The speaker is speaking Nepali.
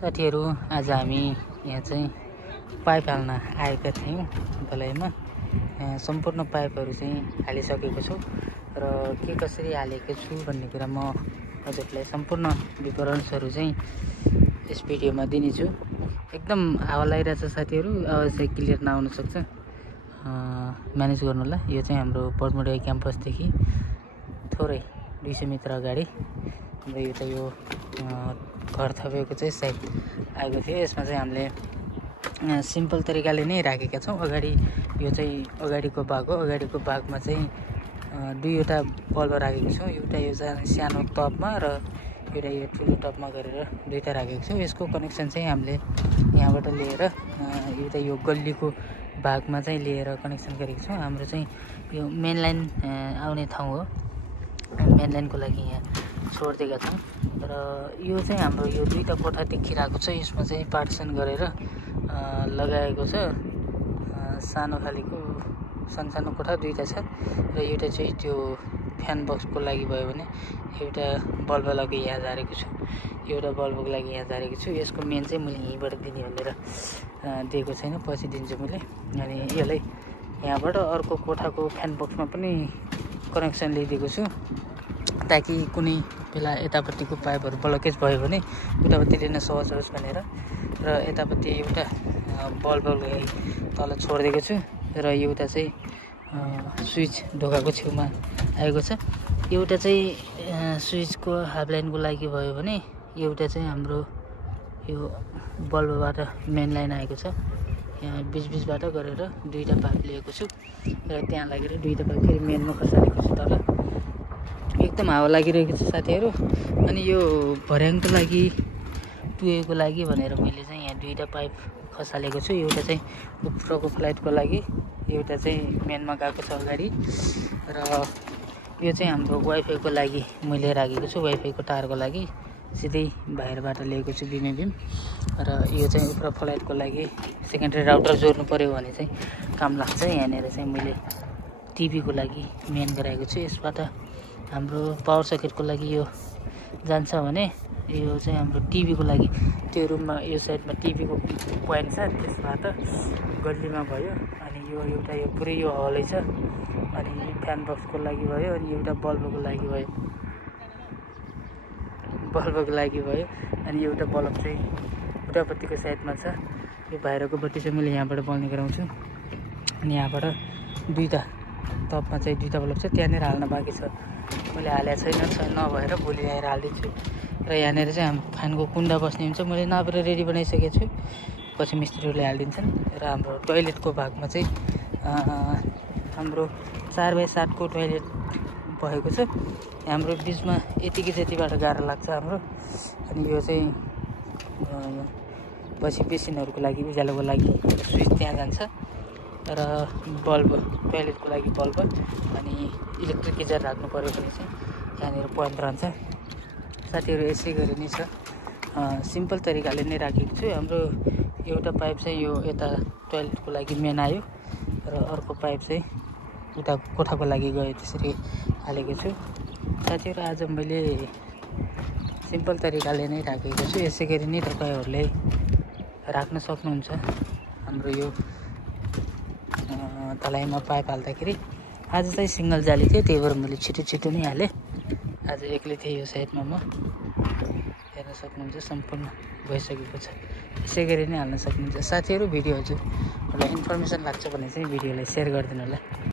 साथीहरु आज हामी यहाँ चाहिँ पाइप हाल्न आएका थियौं ढलाइमा। सम्पूर्ण पाइपहरु चाहिँ हालिसकेको छु र के कसरी हालेको छु भन्ने कुरा म हजुरलाई सम्पूर्ण विवरणहरु चाहिँ यस भिडियोमा दिनेछु। एकदम हावा लागिरहेछ साथीहरु, आवाज चाहिँ क्लियर नआउन सक्छ, म्यानेज गर्नु होला। यो चाहिँ हाम्रो बर्मुडा क्याम्पसदेखि थोरै 200 मिटर अगाडि र यो त यो घर थपेको चाहिँ साइड आएको थियो। यसमा चाहिँ हामीले सिम्पल तरिकाले नै राखेका छौं। अगाडि यो चाहिँ अगाडिको भाग हो। अगाडिको भागमा चाहिँ दुईवटा बल्ब राखेको छौं। एउटा यो सानो टपमा र एउटा यो ठुलो टपमा गरेर दुईटा राखेको छौं। यसको कनेक्सन चाहिँ हामीले यहाँबाट लिएर एउटा यो गल्लीको भागमा चाहिँ लिएर कनेक्सन गरेको छौं। हाम्रो चाहिँ यो मेन लाइन आउने ठाउँ हो। मेन लाइनको लागि यहाँ छोड्दिएका छौं र यो चाहिँ हाम्रो यो दुईटा कोठा देखिरहेको छ। यसमा चाहिँ पार्टिसन गरेर लगाएको छ। सानो खालीको सानो कोठा दुईटा छ र एउटा चाहिँ त्यो फ्यान बक्सको लागि भयो भने एउटा बल्ब लागि यहाँ झारेको छु। एउटा बल्बको लागि यहाँ झारेको छु। यसको मेन चाहिँ मैले यहीँबाट दिने भनेर दिएको छैन, पछि दिन्छु मैले। अनि यसलाई यहाँबाट अर्को कोठाको फ्यान बक्समा पनि कनेक्सन लिइदिएको छु ताकि कुनै बेला यतापट्टिको पाइपहरु ब्लकेज भयो भने उतापट्टि लिन सहज होस् भनेर। र यतापट्टि एउटा बल्बलाई तल छोड्दिएको छु र एउटा चाहिँ स्विच ढोकाको छेउमा आएको छ। एउटा चाहिँ स्विचको हाफ लाइनको लागि भयो भने एउटा चाहिँ हाम्रो यो बल्बबाट मेन लाइन आएको छ। यहाँ बीचबाट गरेर दुईटा पाइप लिएको छु र त्यहाँ लागेर दुईटा पाइप फेरि मेनमा खसालेको छु तल। एकदम हावा लागिरहेको छ साथीहरु। अनि यो भर्याङको लागि टुएको लागि भनेर मैले चाहिँ यहाँ दुईटा पाइप खसालेको छु। एउटा चाहिँ उपरको फ्ल्याटको लागि, एउटा चाहिँ मेनमा गएको छ अगाडि। र यो चाहिँ हाम्रो वाइफाईको लागि मैले राखेको छु, वाइफाईको टावरको लागि सिधै बाहिरबाट लिएको छु बिमे बिम। र यो चाहिँ उपर फ्ल्याटको लागि सेकेन्डरी राउटर जोड्नु पर्यो भने चाहिँ काम लाग्छ। यहाँनिर चाहिँ मैले टिभीको लागि मेन गराएको छु। यसबाट हाम्रो पावर सकेटको लागि यो जान्छ भने यो चाहिँ हाम्रो टिभीको लागि त्यो रुममा यो साइडमा टिभीको पोइन्ट छ, त्यसबाट गल्लीमा भयो। अनि यो एउटा यो पुरै यो हलै छ। अनि फ्यान बक्सको लागि भयो, अनि एउटा बल्बको लागि भयो, अनि एउटा बल्ब चाहिँ उतापट्टिको साइडमा छ। यो बाहिरको बत्ती चाहिँ मैले यहाँबाट बल्ने गराउँछु। अनि यहाँबाट दुईटा टपमा चाहिँ दुईटा बल्ब छ, त्यहाँनिर हाल्न बाँकी छ। मैले हालेको छैन, नभएर भोलि आएर हालिदिन्छु। र यहाँनिर चाहिँ हाम्रो खानको कुण्डा बस्ने हुन्छ, मैले नापेर रेडी बनाइसकेको छु, पछि मिस्त्रीहरूले हालिदिन्छन्। र हाम्रो टोयलेटको भागमा चाहिँ हाम्रो 4x7 को टोयलेट भएको छ। हाम्रो बिचमा यतिकै जतिबाट गाह्रो लाग्छ हाम्रो। अनि यो चाहिँ पछि बेसिनहरूको लागि उज्यालोको लागि स्विच त्यहाँ जान्छ र बल्ब टोयलेटको लागि बल्ब अनि इलेक्ट्रिक गिजर राख्नु पर्यो भने चाहिँ यहाँनिर पोइन्ट रहन्छ। साथीहरु यसै गरी नै छ, सिम्पल तरिकाले नै राखेको छु। हाम्रो एउटा पाइप चाहिँ यो यता टोयलेटको लागि मेन आयो र अर्को पाइप चाहिँ उता कोठाको लागि गयो, त्यसरी हालेको छु। साथीहरु आज मैले सिम्पल तरिकाले नै राखेको छु। यसै गरी नै तपाईहरुले राख्न सक्नुहुन्छ। हाम्रो यो तलाइमा पाइप हाल्दाखेरि आज चाहिँ सिंगल जाली थियो, त्यही भएर मैले छिटो नै हालेँ। आज एक्लै थिएँ यो साइडमा, म हेर्न सक्नुहुन्छ सम्पूर्ण भइसकेको छ। यसै गरी नै हाल्न सक्नुहुन्छ। साथीहरु भिडियो हजुरलाई इन्फर्मेसन लाग्छ भने चाहिँ भिडियोलाई शेयर गरिदिनु होला।